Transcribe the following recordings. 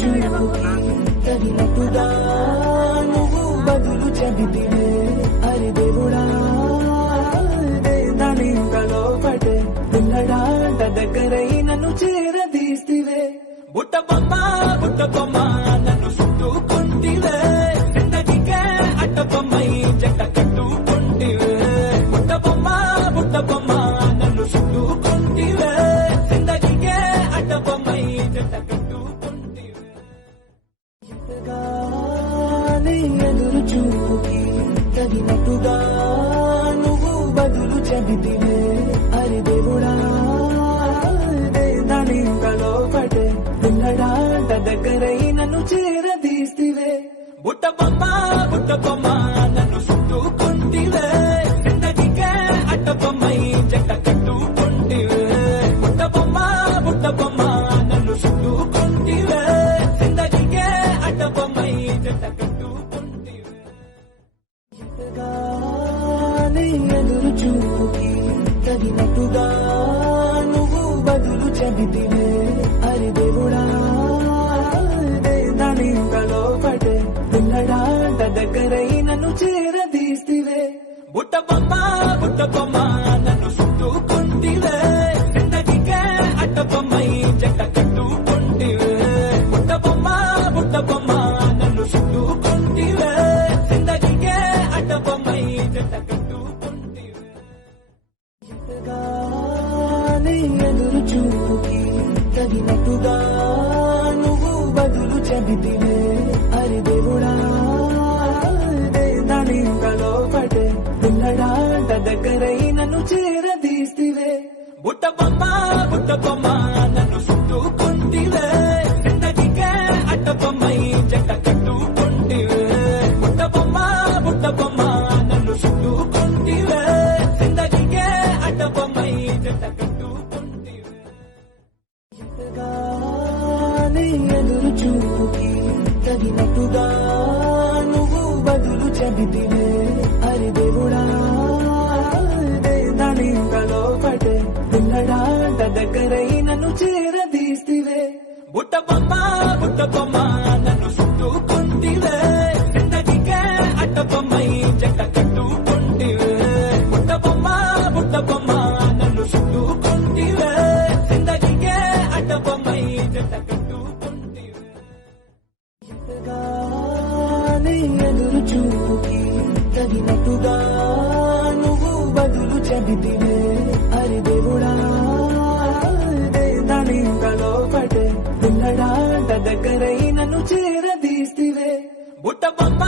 చూపుకి తగినట్టుగా నువ్వు బదులు చెబితివే. అరి దేవుడా నానింకలో పడే పిల్లడాంట దగ్గరై నన్ను చేరదీస్తివే. బుట్ట బొమ్మ నన్ను చుట్టుకుంటివే. జిందగీకే అడ్డ బొమ్మై జంట కట్టుకుంటివే. బుట్ట బొమ్మ నన్ను చుట్టుకుంటివే. జిందగీకే అడ్డ బొమ్మై జంట కట్టుకుంటివే. ఎంతగానే ఎదురు చూపుకి తగినట్టుగా నువ్వు బదులు చెబితివే. అరి దేవుడా నానింకలో పడే పిల్లడాంట దగ్గరై నన్ను చేరదీస్తివే. బుట్ట బొమ్మ నన్ను చుట్టుకుంటివే. జిందగీకే అడ్డ బొమ్మై జంట కట్టుకుంటివే. బుట్ట బొమ్మ నన్ను చుట్టుకుంటివే. జిందగీకే అడ్డ బొమ్మై జంట కట్టుకుంటివే. ఎంతగానే ఎదురు చూపుకి తగినట్టుగా నువ్వు బదులు చెబితివే. అరి దేవుడా నానింకలో పడే పిల్లడాంట దగ్గరై నన్ను చేరదీస్తివే. బుట్ట బొమ్మ నన్ను చుట్టుకుంటివే. జిందగీకే అడ్డ బొమ్మై జంట కట్టుకుంటివే. బుట్ట బొమ్మ నన్ను చుట్టుకుంటివే. జిందగీకే అడ్డ బొమ్మై జంట కట్టుకుంటివే. ఎంతగానే ఎదురు చూపుకి తగినట్టుగా నువ్వు బదులు చెబితివే. అరి దేవుడా నానింకలో పడే పిల్లడాంట దగ్గరై నన్ను చేరదీస్తివే. బుట్ట బొమ్మ నన్ను చుట్టుకుంటివే. జిందగీకే అడ్డ బొమ్మై జంట కట్టుకుంటివే. బుట్ట బొమ్మ నన్ను చుట్టుకుంటివే. జిందగీకే అడ్డ బొమ్మై జంట కట్టుకుంటివే. ఎంతగానే ఎదురు చూపుకి తగినట్టుగా నువ్వు బదులు చెబితివే. అరి దేవుడా నానింకలో పడే పిల్లడాంట దగ్గరై నన్ను చేరదీస్తివే. బుట్ట బొమ్మ నన్ను చుట్టుకుంటివే. జిందగీకే అడ్డ బొమ్మై జంట కట్టుకుంటివే. బుట్ట బొమ్మ నన్ను చుట్టుకుంటివే. జిందగీకే అడ్డ బొమ్మై జంట కట్టుకుంటివే. ఎంతగానే ఎదురు చూపుకి తగినట్టుగా నువ్వు బదులు చెబితివే. అరి దేవుడా నానింకలో పడే పిల్లడాంట దగ్గరై నన్ను చేరదీస్తివే. బుట్ట బొమ్మ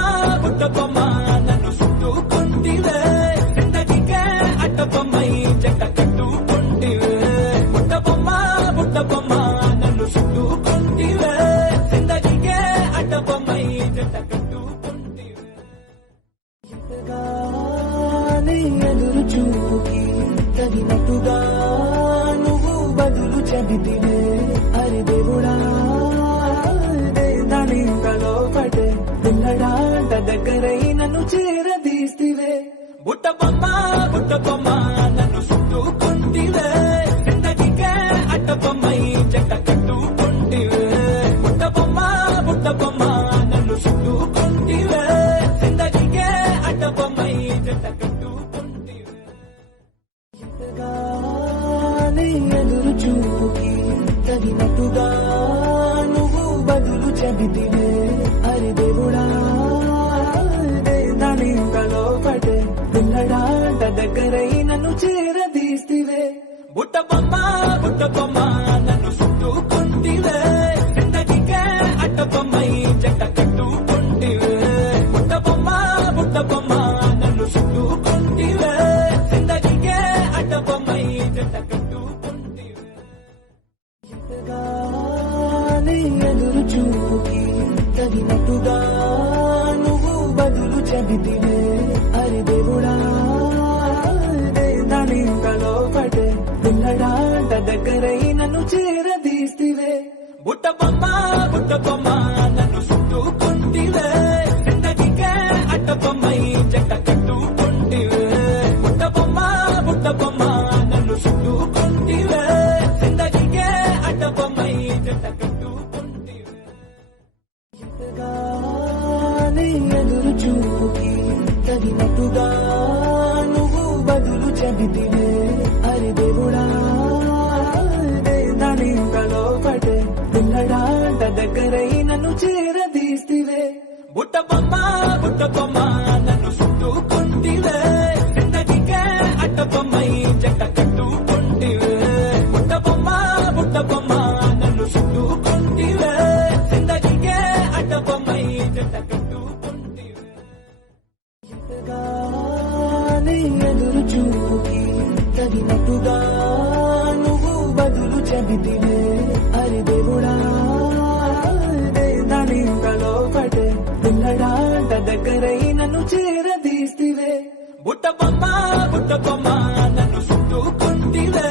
నన్ను చుట్టుకుంటివే. జిందగీకే అడ్డ బొమ్మై జంట కట్టుకుంటివే. బుట్ట బొమ్మ నన్ను చుట్టుకుంటివే. జిందగీకే అడ్డ బొమ్మై జంట కట్టుకుంటివే. ఎంతగానే ఎదురు చూపుకి తగినట్టుగా నువ్వు బదులు చెబితివే. అరి దేవుడా నానింకలో పడే పిల్లడాంట దగ్గరై నన్ను చేరదీస్తివే. బుట్ట బొమ్మ నన్ను చుట్టుకుంటివే. జిందగీకే అడ్డ బొమ్మై జంట కట్టుకుంటివే. బుట్ట బొమ్మ నన్ను చుట్టుకుంటివే. జిందగీకే అడ్డ బొమ్మై జంట కట్టుకుంటివే. ఎంతగానే ఎదురు చూపుకి తగినట్టుగా నువ్వు బదులు చెబితివే. అరి దేవుడా నానింకలో పడే పిల్లడాంట దగ్గరై నన్ను చేరదీస్తివే. బుట్ట బొమ్మ నన్ను చుట్టుకుంటివే. జిందగీకే అడ్డ బొమ్మై జంట కట్టుకుంటివే. బుట్ట బొమ్మ నన్ను చుట్టుకుంటివే. జిందగీకే అడ్డ బొమ్మై జంట కట్టుకుంటివే. ఎంతగానే ఎదురు చూపుకి తగినట్టుగా నువ్వు బదులు చెబితివే. అరి దేవుడా నానింకలో పడే పిల్లడాంట దగ్గరై నన్ను చేరదీస్తివే. బుట్ట బొమ్మ నన్ను చుట్టుకుంటివే. జిందగీకే అడ్డ బొమ్మై జంట కట్టుకుంటివే. బుట్ట బొమ్మ నన్ను చుట్టుకుంటివే. జిందగీకే అడ్డ బొమ్మై జంట కట్టుకుంటివే. తగినట్టుగా నువ్వు బదులు చెబితివే. అరి దేవుడా దాని లోపటే పిల్లడాంట దగ్గరై నన్ను చేరదీస్తివే. బుట్ట బొమ్మ నన్ను చుట్టుకుంటివే. జిందగీకే అడ్డ బొమ్మై జంట కట్టుకుంటివే. బుట్ట బొమ్మ నన్ను చుట్టుకుంటివే. జిందగీకే అడ్డ బొమ్మై జంట కట్టుకుంటివే. ఎంతగానే ఎదురు చూకి తగినట్టుగా నువ్వు బదులు చెబితివే. అరి దేవుడా దాని లోపటే పిల్లడాంట దగ్గరై నన్ను చేరదీస్తివే. బుట్ట బొమ్మ నన్ను చుట్టుకుంటివే.